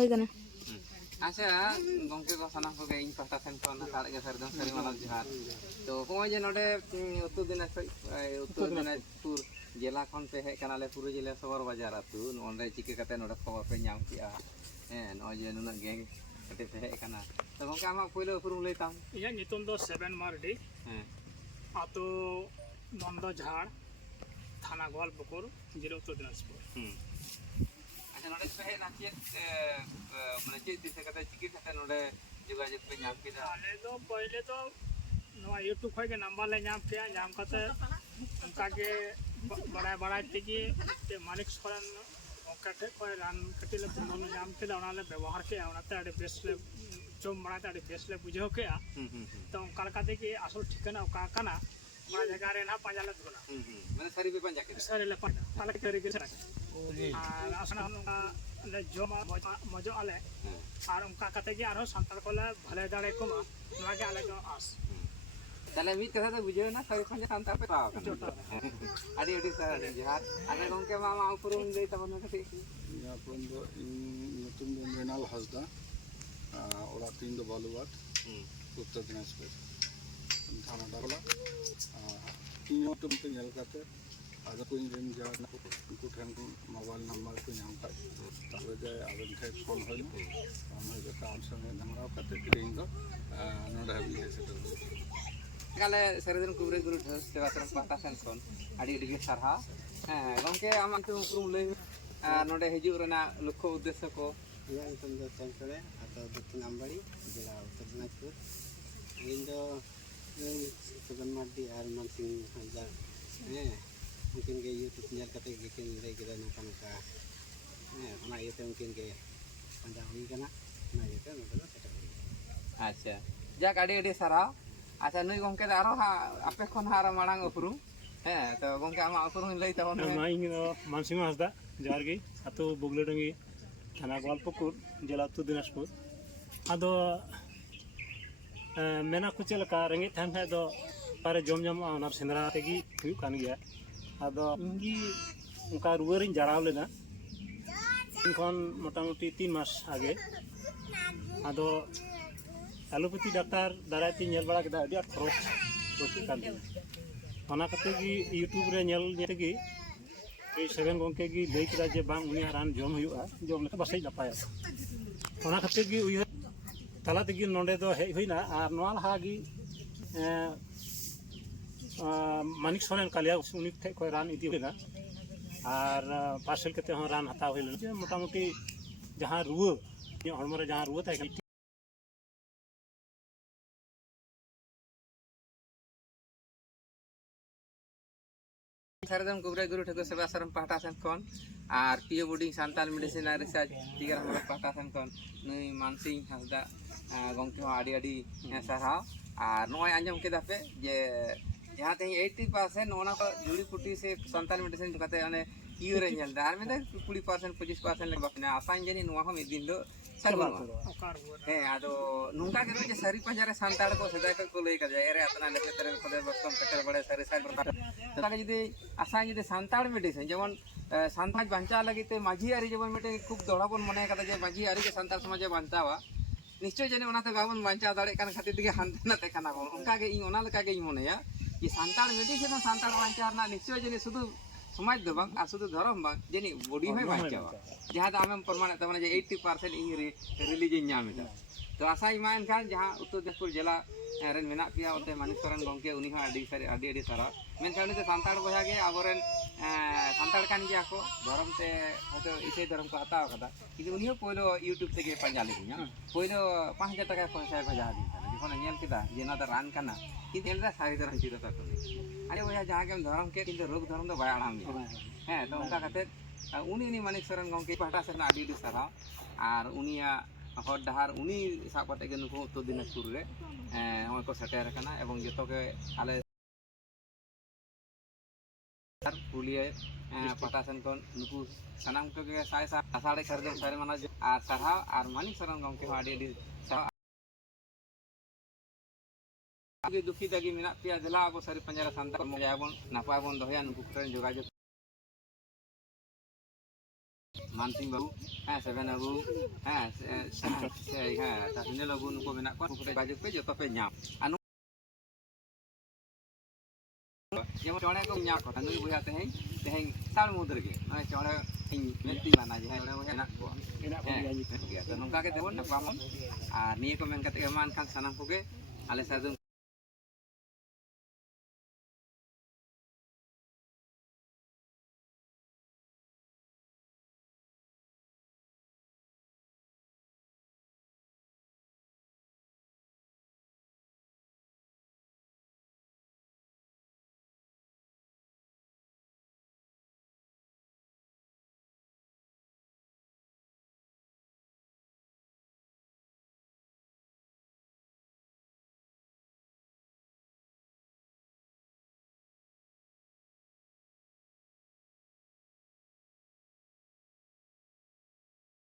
ᱦᱩᱭ ᱠᱟᱱᱟ अच्छा गंके को साना को इन पाटा सेन को ना सारे के सरदम सरी माला जोहार तो होय जे नोडे उत्तर दिनाजपुर जिला खन पे हे कनाले पूरे जिले सबर बाजार आतु नोंडे चिके कते नोडे खबर पे नाम किया नोय जे नुना गैंग कते पे हे कना तो गंके आमा पहिले उपरुम लैताम इया नितुम दो 7 मार्डी आतो नंदो झाड़ थाना गोलपुकुर जिला उत्तर दिनाजपुर अच्छा नोडे पे हे ना चेक माने चेक दिसे कते चिके कते नोडे जोगाजोग पे नाम किदा आले दो पहले तो नवा यूट्यूब खै के नंबर ले नाम किया नाम कते उनका के बड़ा तेगी ते मालिक सोरन ओकटे कोई रान कटिले तुमनो नाम केदा ओनाले व्यवहार के ओनाते आडे बेस ले जम बड़ाते आडे बेस ले बुझो के तो उनका लकाते की असल ठिकाना ओका काना बड़ा जगह रे ना पांजाले दुना माने सरी पे पंजा के सरी ले पांजा ताले करी के सरा আর আসলে আমরা জমা মজা আলে আর উনকা কাতে কি আরো সন্তান কোলে ভালো দাঁড়ে কমা নাগে আলে তো আস তাহলে মিট কথা তো বুঝে না সরি খঞ্জে সন্তান পে পাও আদি আদি স্যার জহার আগে গংকে মামা উপরুম দেই তখন কাছে ইয়া পর্যন্ত নতুন মৃণাল হাসদা ওরা তিন দো বালুঘাট উত্তর দিনাজপুর থানা ডাকলা তিন অক্টোবর ᱧᱮᱞ ᱠᱟᱛᱮ आधा कोई रेन जात ना को ठन को मोबाइल नंबर को नाम का तबे जे आबन थे फोन होय हम जे काम संगे हमरा कते किरिंग दो नोडा हबी से तो काले सरदन कुबरे गुरु सेवा करम पाता सेन कोन आडी आडी सरहा गंके आमान तो उपरुम ले नोडे हिजु रेना लक्ष्य उद्देश्य को या तुम दो संकरे अतो दक्षिण आमबाड़ी जिला उत्तर दिनाजपुर इन दो सुगन मार्डी आर मानसिंह हंजा mungkin ke YouTube nyar kate bikin lay kita naka naka ona itu mungkin ke anda hui kana na itu naka kata अच्छा जा गाड़ी गाड़ी सारा अच्छा नुई गंके दारो हा आपे खन हारा मांग उपरुम तो गंके आमा उपरुम लई तवन माइंग मानसिंह हासदा जार गे अतो बुगलेडंगी थाना गोलपुकुर जिला उत्तर दिनाजपुर आदो मेना कुछ लका रेंगे थान है दो पारे जम जम ओना सेंद्रा तेगी हुयु कान गया आदो इंगी उनका रुवरिन जराव लेना इनखन मोटामुटी 3 मास आगे आदो एलोपैथी डॉक्टर दारायती नेल बड़ा केदा अडी खरच बटी कान ओना कते की यूट्यूब रे नेल नेतेगी ए सेवन गंके की लई केदा जे बांग उनी रान जम हुयुआ जम लेका बसै नपाया ओना कते की उय तला तेगी नोंडे दो हे होइना आर नोआ लहागी मानिक सोरेन कालिया उनी ठे कोई रान इदी होना और पार्सल कते हो रान हता होइल मोटामुटी जहां रुवा हड़मरे जहां रुवा था सरदन कुबरे गुरु ठको सेवा सरम पाटा सेन कोन आर पीओ बोर्डिंग सांताल मेडिसिन रिसर्च टीगर हम पाटा सेन कोन नुई मानसिंह हासदा गंके हो आडी आडी सरहा और नोय आंजम केदा पे जे जहाँ ते 80% ओना को जुड़ी पुटी से संताल मेडिसिन कते अने इयो रे नेल दार में 20% 25% लग बकने आसान जनी नोआ हम दिन दो सरबा हे आदो नुंगा के जे सरी पंजारे संताल को सदा को लई का जाय रे अतना लेके तेरे पदे बस्तम कटर बड़े सरी साइड पर तका जदी आसान जदी संताल मेडिसिन जेमन संताज बांचा लगिते माझी आरी जेमन मेटे खूब दौड़ाबन मने कदा जे माझी आरी के संताल समाज बांचावा निश्चय जने ओनाते बाबन बांचा दाड़े कान खातिर दिगे हानते ना ते खाना को उनका के इ ओना लका के इ मोनेया कि सांताल मेडिसिन सांताल बांचा ना निश्चय जने शुद्ध समाज दो बांग आ शुद्ध धर्म बांग जनी बॉडी में बांचावा जहां आमेम प्रमाण तमने जे 80% इ रिलीजन नामेदा तो आशा इमान खान जहां उत्तर दिनाजपुर जिला रेन मेना पिया ओते मानिकरन गंके उनी हा आडी सारे आडी सारा मेनखान उनी सांताल बहा गे आबोरेन सांताल कान गया को धर्म ते हयतो इसे धर्म को हताव कदा कि उनी हो पहिलो यूट्यूब ते पंजा लेगिया पहिलो 5000 टाका पैसा भजा दी जखन नेल केदा जेना द रान काना कि तेलदा सारी धर्म चिरो ता अरे ओया जहां के धर्म के किंतु रोग धर्म दो बाय आराम है तो उनका कते उनी मानिकरन गंके पाटा से आडी सारा और उनिया हर डहार उनी साब कते के नुको उत्तर दिनाजपुर रे हम को सेटेर कना एवं जतो के आले पुलिया पटासन कोन नुको सनाम को के साय सा आसाड़े खरदम सारे माना आ सरहा और मानिक सरन गंके आडी आगे दुखी दागी मेना पिया दिला अब सारी Panjara Santal मजाबन नापाबन दोहया नुको जोगाजोग Mansing babu, seven babu, ini lagu nuko menak kuat, nuko baju pe joto pe nyap. Anu yang cowok aku nyap, anu ibu ya teheng sal muter ke, cowok mesti mana aja, cowok enak kuat. Enak kok nyanyi. Ya, nungka kita pun nak bangun. Ni komen kata keman kan sanang puge, alis satu